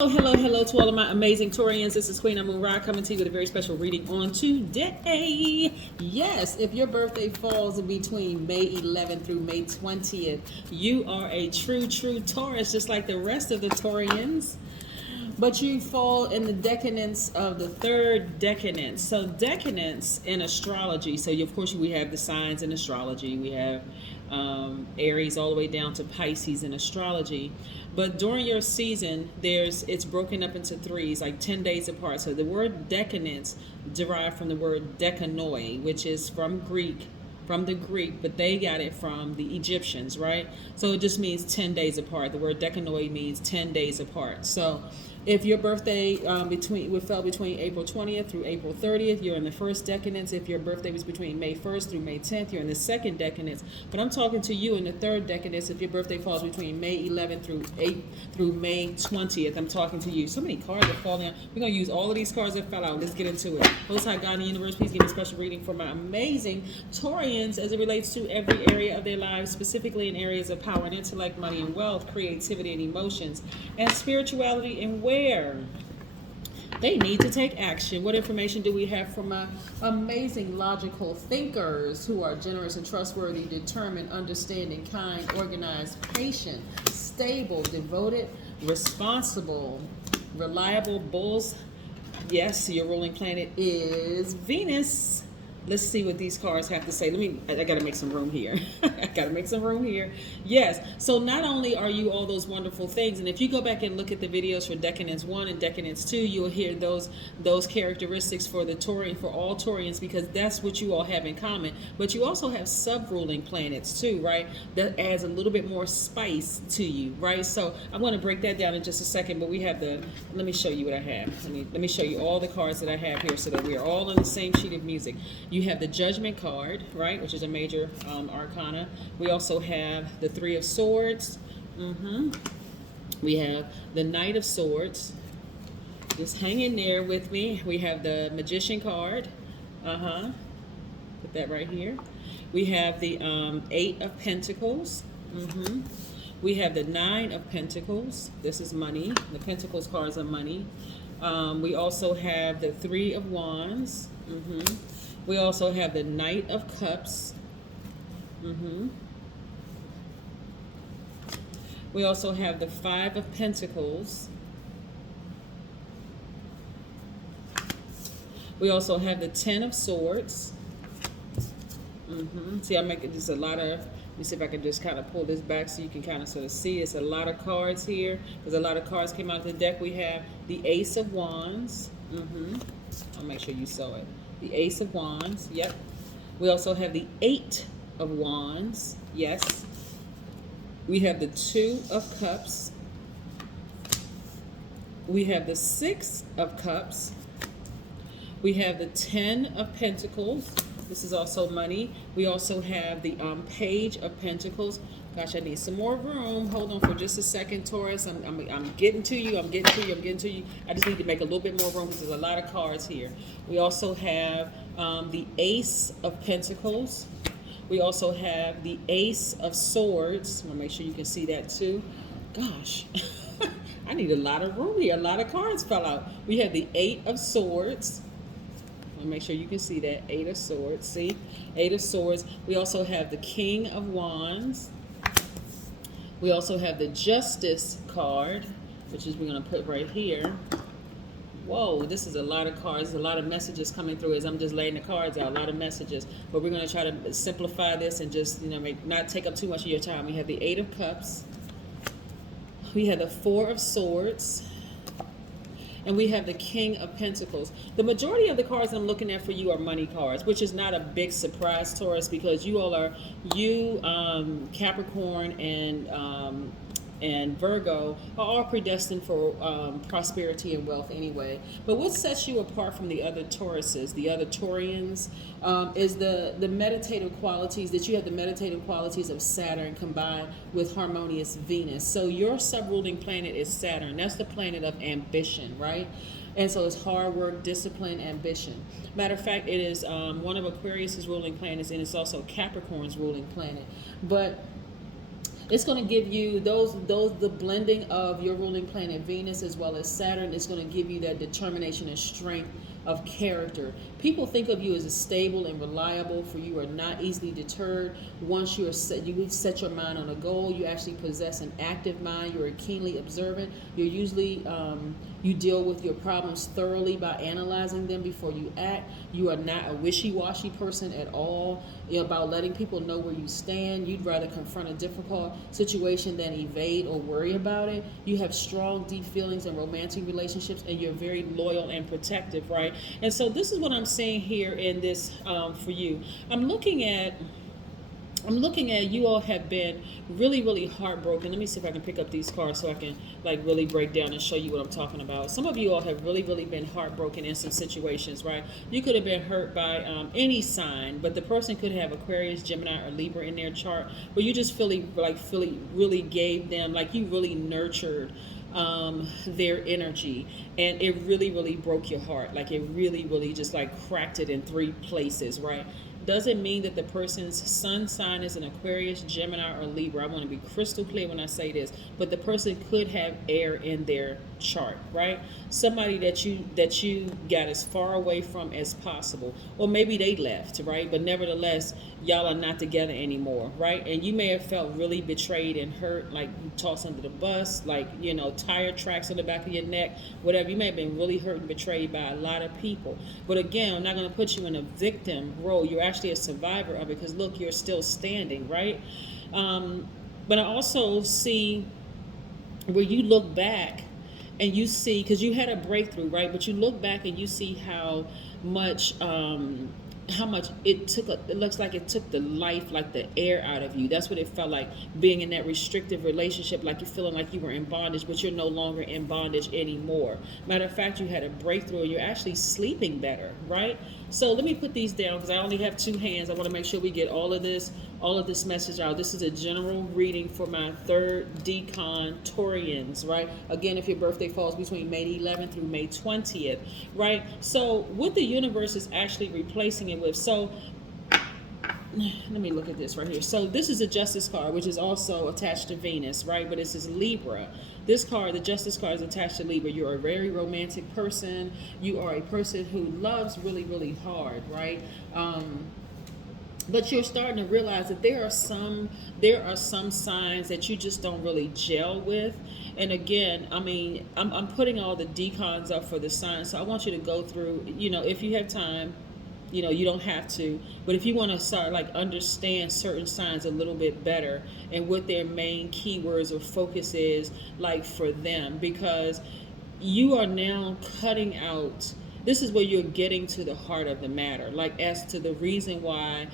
Hello to all of my amazing Taurians. This is Queen Amun Ra coming to you with a very special reading on today. Yes, if your birthday falls in between May 11th through May 20th, you are a true Taurus, just like the rest of the Taurians. But you fall in the decadence of the third decadence. So decadence in astrology. So of course we have the signs in astrology. We have Aries all the way down to Pisces in astrology. But during your season, it's broken up into threes, like 10 days apart. So the word decadence derived from the word dekanoi, which is from the Greek, but they got it from the Egyptians, right? So it just means 10 days apart. The word dekanoi means 10 days apart. So if your birthday fell between April 20th through April 30th, you're in the first decadence. If your birthday was between May 1st through May 10th, you're in the second decadence. But I'm talking to you in the third decadence. If your birthday falls between May 11th through May 20th, I'm talking to you. So many cards are falling out. We're going to use all of these cards that fell out. Let's get into it. Most High God in the universe, please give me a special reading for my amazing Taurians as it relates to every area of their lives, specifically in areas of power and intellect, money and wealth, creativity and emotions, and spirituality, and where they need to take action. What information do we have from my amazing logical thinkers who are generous and trustworthy, determined, understanding, kind, organized, patient, stable, devoted, responsible, reliable bulls? Yes, your ruling planet is Venus. Let's see what these cards have to say. I gotta make some room here. Yes, so not only are you all those wonderful things, and if you go back and look at the videos for Decadence 1 and Decadence 2, you'll hear those characteristics for the Taurian, for all Taurians, because that's what you all have in common. But you also have sub-ruling planets too, right? That adds a little bit more spice to you, right? So I'm gonna break that down in just a second, but we have let me show you what I have. Let me show you all the cards that I have here so that we are all on the same sheet of music. You have the Judgment card, right, which is a major arcana. We also have the Three of Swords. We have the Knight of Swords. Just hang in there with me. We have the Magician card. Put that right here. We have the Eight of Pentacles. We have the Nine of Pentacles. This is money. The Pentacles cards are money. We also have the Three of Wands. We also have the Knight of Cups. We also have the Five of Pentacles. We also have the Ten of Swords. See, I'm making just a lot of, let me see if I can just kind of pull this back so you can kind of sort of see. It's a lot of cards here. There's a lot of cards came out of the deck. We have the Ace of Wands. I'll make sure you saw it. The Ace of Wands, yep. We also have the Eight of Wands, yes. We have the Two of Cups. We have the Six of Cups. We have the Ten of Pentacles. This is also money. We also have the Page of Pentacles. Gosh, I need some more room. Hold on for just a second, Taurus. I'm getting to you. I'm getting to you. I just need to make a little bit more room because there's a lot of cards here. We also have the Ace of Pentacles. We also have the Ace of Swords. I want to make sure you can see that too. Gosh, I need a lot of room here. A lot of cards fell out. We have the Eight of Swords. I want to make sure you can see that. Eight of Swords. See? Eight of Swords. We also have the King of Wands. We also have the Justice card, which is we're going to put right here. Whoa, this is a lot of cards. There's a lot of messages coming through as I'm just laying the cards out. A lot of messages. But we're going to try to simplify this and just, not take up too much of your time. We have the Eight of Cups. We have the Four of Swords. And we have the King of Pentacles. The majority of the cards I'm looking at for you are money cards, which is not a big surprise, Taurus, because you all are, Capricorn and Virgo are all predestined for prosperity and wealth anyway. But what sets you apart from the other Tauruses, the other Taurians, is the meditative qualities, that you have the meditative qualities of Saturn combined with harmonious Venus. So your sub-ruling planet is Saturn. That's the planet of ambition, right? And so it's hard work, discipline, ambition. Matter of fact, it is one of Aquarius's ruling planets, and it's also Capricorn's ruling planet. But It's going to give you the blending of your ruling planet Venus as well as Saturn is going to give you that determination and strength of character. People think of you as a stable and reliable, for you are not easily deterred. Once you set your mind on a goal, you actually possess an active mind. You're keenly observant. You're usually you deal with your problems thoroughly by analyzing them before you act. You are not a wishy-washy person at all. About letting people know where you stand. You'd rather confront a difficult situation than evade or worry about it. You have strong, deep feelings in romantic relationships, and you're very loyal and protective, right? And so this is what I'm seeing here in this for you. I'm looking at you all have been really, really heartbroken. Let me see if I can pick up these cards so I can like really break down and show you what I'm talking about. Some of you all have really, really been heartbroken in some situations, right? You could have been hurt by any sign, but the person could have Aquarius, Gemini, or Libra in their chart, but you just really gave them, like you really nurtured their energy, and it really, really broke your heart. Like it really, really just like cracked it in 3 places, right? Doesn't mean that the person's sun sign is an Aquarius, Gemini, or Libra. I want to be crystal clear when I say this, but the person could have air in their chart, right? Somebody that you got as far away from as possible, or maybe they left, right? But nevertheless, y'all are not together anymore, right? And you may have felt really betrayed and hurt, like you tossed under the bus, like tire tracks on the back of your neck, whatever. You may have been really hurt and betrayed by a lot of people. But again, I'm not going to put you in a victim role. You're actually a survivor of it, because look, you're still standing, right? But I also see where you look back and you see, because you had a breakthrough, right? But you look back and you see how much it looks like it took the life, like the air out of you. That's what it felt like, being in that restrictive relationship, like you're feeling like you were in bondage, but you're no longer in bondage anymore. Matter of fact, you had a breakthrough and you're actually sleeping better, right? So let me put these down because I only have 2 hands. I want to make sure we get all of this message out. This is a general reading for my 3rd Decan Taurians, right? Again, if your birthday falls between May 11th through May 20th, right? So what the universe is actually replacing it with. So let me look at this right here. So this is a Justice card, which is also attached to Venus, right? But this is Libra. This card, the Justice card, is attached to Libra. You're a very romantic person. You are a person who loves really, really hard, right? But you're starting to realize that there are some signs that you just don't really gel with. And again, I mean, I'm putting all the decons up for the signs. So I want you to go through, if you have time. You don't have to, but if you want to start like understand certain signs a little bit better and what their main keywords or focus is like for them, because you are now cutting out, this is where you're getting to the heart of the matter, like as to the reason why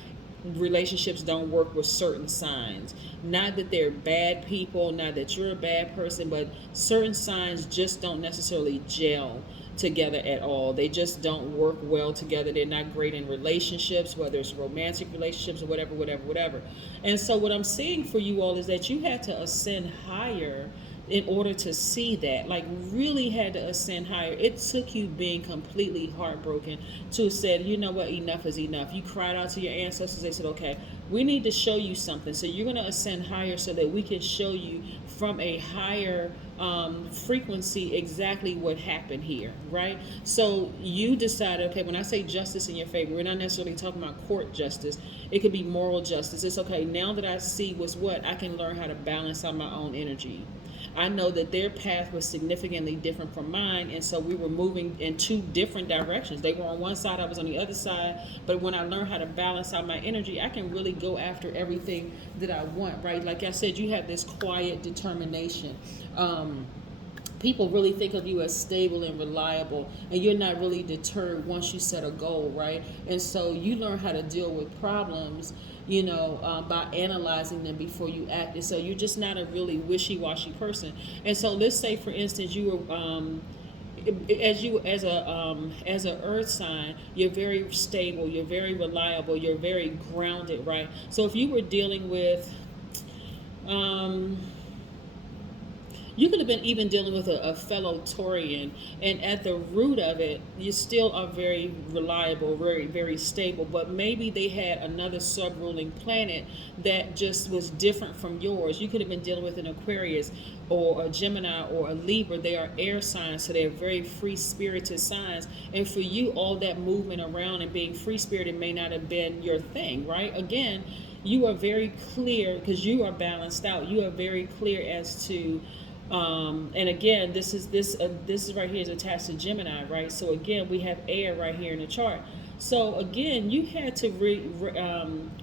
relationships don't work with certain signs. Not that they're bad people, not that you're a bad person, but certain signs just don't necessarily gel together at all. They just don't work well together. They're not great in relationships, whether it's romantic relationships or whatever. And so what I'm seeing for you all is that you had to ascend higher in order to see that, like really had to ascend higher. It took you being completely heartbroken to said, you know what, enough is enough. You cried out to your ancestors. They said, okay, we need to show you something. So you're going to ascend higher so that we can show you from a higher frequency exactly what happened here, right? So you decided, okay, when I say justice in your favor, we're not necessarily talking about court justice. It could be moral justice. It's okay, now that I see what's what, I can learn how to balance out my own energy. I know that their path was significantly different from mine, and so we were moving in 2 different directions. They were on one side, I was on the other side, but when I learned how to balance out my energy, I can really go after everything that I want, right? Like I said, you have this quiet determination. People really think of you as stable and reliable, and you're not really deterred once you set a goal, right? And so you learn how to deal with problems, by analyzing them before you act. And so you're just not a really wishy-washy person. And so let's say, for instance, you were as a earth sign, you're very stable, you're very reliable, you're very grounded, right? So if you were dealing with You could have been even dealing with a fellow Taurian, and at the root of it, you still are very reliable, very, very stable, but maybe they had another sub-ruling planet that just was different from yours. You could have been dealing with an Aquarius or a Gemini or a Libra. They are air signs, so they're very free-spirited signs. And for you, all that movement around and being free-spirited may not have been your thing, right? Again, you are very clear because you are balanced out. You are very clear as to and again, this is right here is attached to Gemini, right? So again, we have air right here in the chart. So again, you had to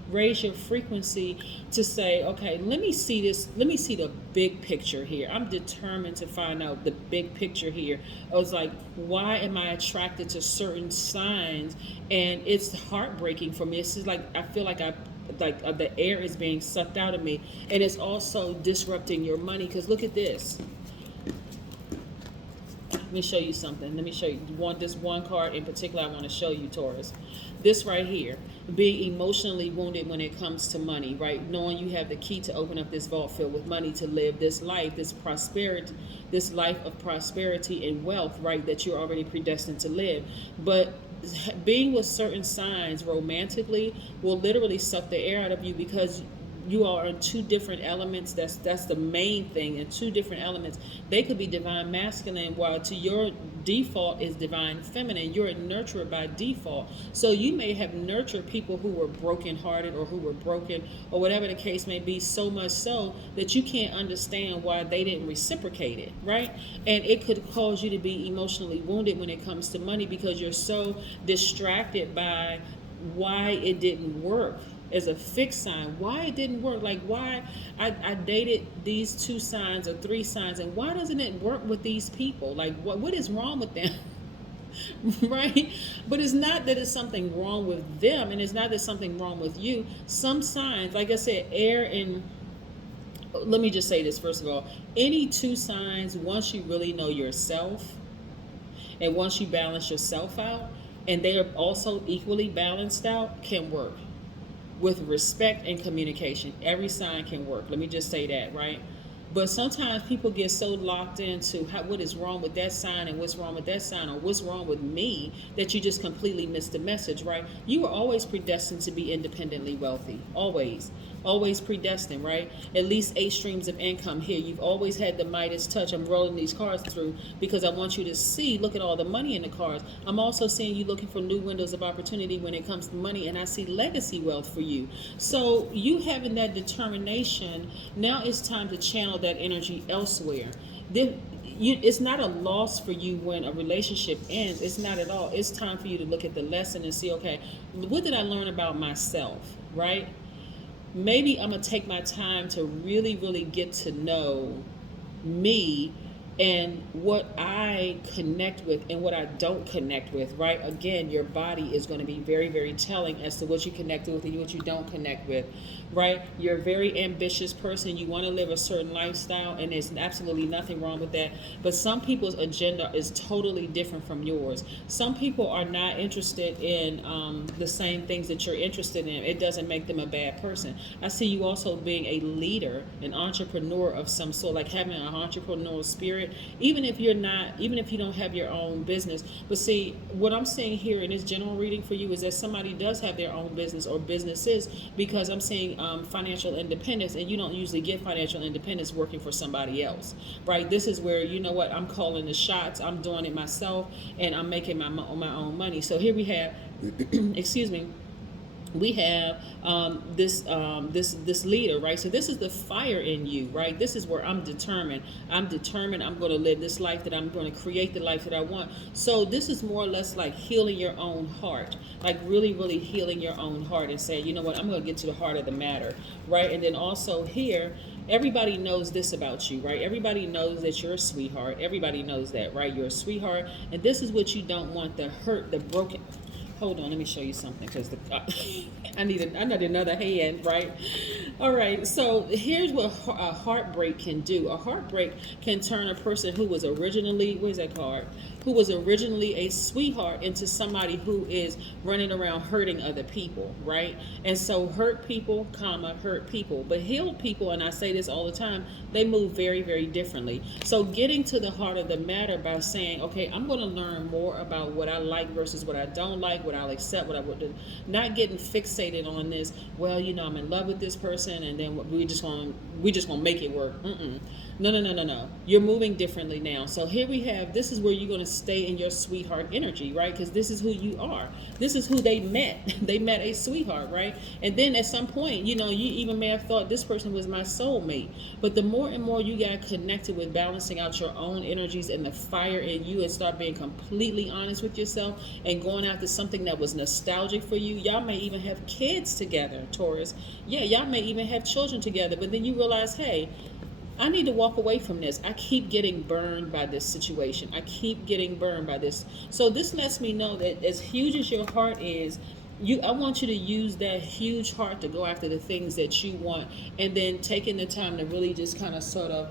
raise your frequency to say, okay, let me see this. Let me see the big picture here. I'm determined to find out the big picture here. I was like, why am I attracted to certain signs? And it's heartbreaking for me. It's just like I feel like the air is being sucked out of me, and it's also disrupting your money. Because look at this. Let me show you something. Let me show you this one card in particular. I want to show you, Taurus. This right here, being emotionally wounded when it comes to money, right? Knowing you have the key to open up this vault filled with money to live this life, this prosperity, this life of prosperity and wealth, right? That you're already predestined to live, but being with certain signs romantically will literally suck the air out of you, because you are in two different elements. That's the main thing. In two different elements, they could be divine masculine, while to your default is divine feminine. You're a nurturer by default, so you may have nurtured people who were brokenhearted or who were broken or whatever the case may be, so much so that you can't understand why they didn't reciprocate it, right? And it could cause you to be emotionally wounded when it comes to money, because you're so distracted by why it didn't work as a fixed sign, why it didn't work. Like, why I dated these two signs or three signs, and why doesn't it work with these people? Like, what is wrong with them? Right? But it's not that it's something wrong with them, and it's not that something wrong with you. Some signs, like I said, air and let me just say this first of all, any two signs, once you really know yourself and once you balance yourself out, and they are also equally balanced out, can work. With respect and communication, every sign can work. Let me just say that, right? But sometimes people get so locked into what is wrong with that sign and what's wrong with that sign or what's wrong with me, that you just completely miss the message, right? You were always predestined to be independently wealthy. Always predestined, right? At least 8 streams of income here. You've always had the Midas touch. I'm rolling these cards through because I want you to see, look at all the money in the cards. I'm also seeing you looking for new windows of opportunity when it comes to money, and I see legacy wealth for you. So you having that determination, now it's time to channel that energy elsewhere. It's not a loss for you when a relationship ends. It's not at all. It's time for you to look at the lesson and see, okay, what did I learn about myself, right? Maybe I'm going to take my time to really, really get to know me and what I connect with and what I don't connect with, right? Again, your body is going to be very, very telling as to what you connect with and what you don't connect with, right? You're a very ambitious person. You want to live a certain lifestyle, and there's absolutely nothing wrong with that. But some people's agenda is totally different from yours. Some people are not interested in the same things that you're interested in. It doesn't make them a bad person. I see you also being a leader, an entrepreneur of some sort, like having an entrepreneurial spirit, even if you don't have your own business. But see, what I'm seeing here in this general reading for you is that somebody does have their own business or businesses, because I'm seeing financial independence, and you don't usually get financial independence working for somebody else, right? This is where, you know what, I'm calling the shots, I'm doing it myself, and I'm making my own money. So here we have, excuse me, we have this leader, right? So this is the fire in you, right? This is where I'm determined. I'm going to live this life, that I'm going to create the life that I want. So this is more or less like healing your own heart, like really, really healing your own heart and saying, you know what, I'm going to get to the heart of the matter, right? And then also here, everybody knows this about you, right? Everybody knows that you're a sweetheart. Everybody knows that, right? You're a sweetheart, and this is what you don't want: the hurt, the broken hold on, let me show you something because I need another hand, right? All right, so here's what a heartbreak can do. A heartbreak can turn a person who was originally, where's that card? Who was originally a sweetheart into somebody who is running around hurting other people, right? And so hurt people, comma, hurt people. But healed people, and I say this all the time, they move very, very differently. So getting to the heart of the matter by saying, okay, I'm going to learn more about what I like versus what I don't like, what I'll accept, what I would do. Not getting fixated on this, well, you know, I'm in love with this person and then we just want to make it work. No. You're moving differently now. So here we have, this is where you're going to stay in your sweetheart energy, right? Because this is who you are. This is who they met. They met a sweetheart, right? And then at some point, you know, you even may have thought this person was my soulmate. But the more and more you got connected with balancing out your own energies and the fire in you and start being completely honest with yourself and going after something that was nostalgic for you, y'all may even have kids together, Taurus. Yeah, y'all may even have children together. But then you realize, hey, I need to walk away from this. I keep getting burned by this situation. I keep getting burned by this. So this lets me know that as huge as your heart is, I want you to use that huge heart to go after the things that you want, and then taking the time to really just kind of sort of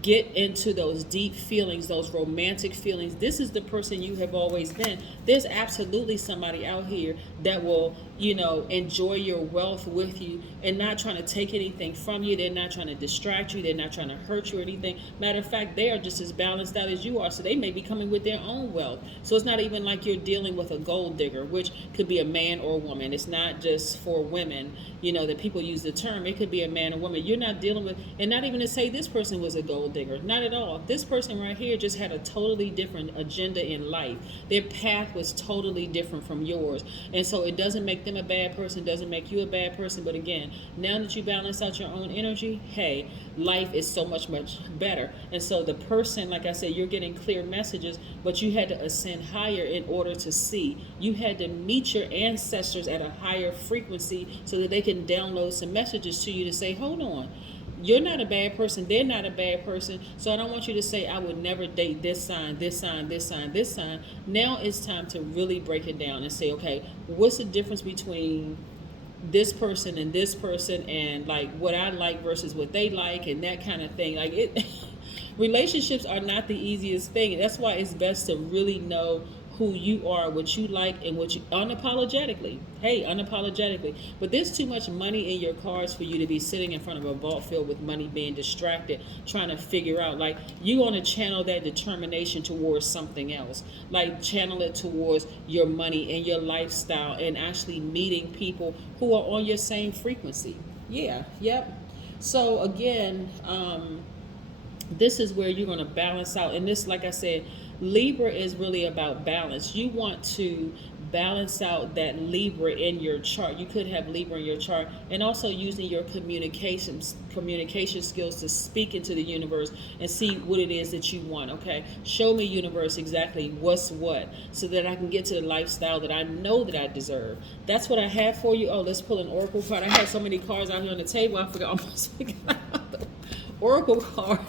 get into those deep feelings, those romantic feelings. This is the person you have always been. There's absolutely somebody out here that will, you know, enjoy your wealth with you and not trying to take anything from you. They're not trying to distract you. They're not trying to hurt you or anything. Matter of fact, they are just as balanced out as you are. So they may be coming with their own wealth. So it's not even like you're dealing with a gold digger, which could be a man or a woman. It's not just for women, you know, that people use the term. It could be a man or woman. You're not dealing with, and not even to say this person was a gold digger. Not at all. This person right here just had a totally different agenda in life. Their path was totally different from yours. And so it doesn't make them a bad person, doesn't make you a bad person. But again, now that you balance out your own energy, hey, life is so much better. And so the person, like I said, you're getting clear messages, but you had to ascend higher in order to see. You had to meet your ancestors at a higher frequency so that they can download some messages to you to say, hold on, you're not a bad person, they're not a bad person, so I don't want you to say, I would never date this sign, this sign, this sign, this sign. Now it's time to really break it down and say, okay, what's the difference between this person and like what I like versus what they like and that kind of thing. Like it relationships are not the easiest thing. That's why it's best to really know who you are, what you like, and what you unapologetically. Hey, unapologetically. But there's too much money in your cards for you to be sitting in front of a vault filled with money, being distracted, trying to figure out. Like, you want to channel that determination towards something else. Like, channel it towards your money and your lifestyle and actually meeting people who are on your same frequency. Yeah, yep. So again, this is where you're going to balance out. And this, like I said, Libra is really about balance. You want to balance out that Libra in your chart. You could have Libra in your chart, and also using your communication skills to speak into the universe and see what it is that you want. Okay, show me, universe, exactly what's what, so that I can get to the lifestyle that I know that I deserve. That's what I have for you. Oh, let's pull an oracle card. I had so many cards out here on the table, I almost forgot the oracle card.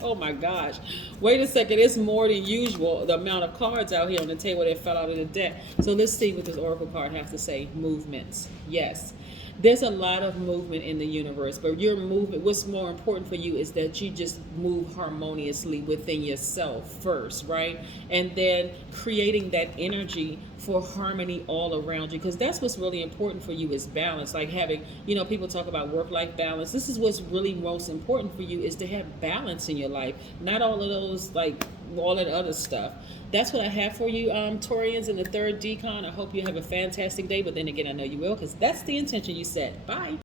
Oh my gosh, wait a second, it's more than usual, the amount of cards out here on the table that fell out of the deck. So let's see what this oracle card has to say. Movements. Yes, there's a lot of movement in the universe, but your movement, what's more important for you is that you just move harmoniously within yourself first, right? And then creating that energy for harmony all around you, because that's what's really important for you is balance. Like having, you know, people talk about work-life balance. This is what's really most important for you, is to have balance in your life, not all of those, like all that other stuff. That's what I have for you, Taurians, in the third decan. I hope you have a fantastic day, but then again, I know you will, because that's the intention you set. Bye.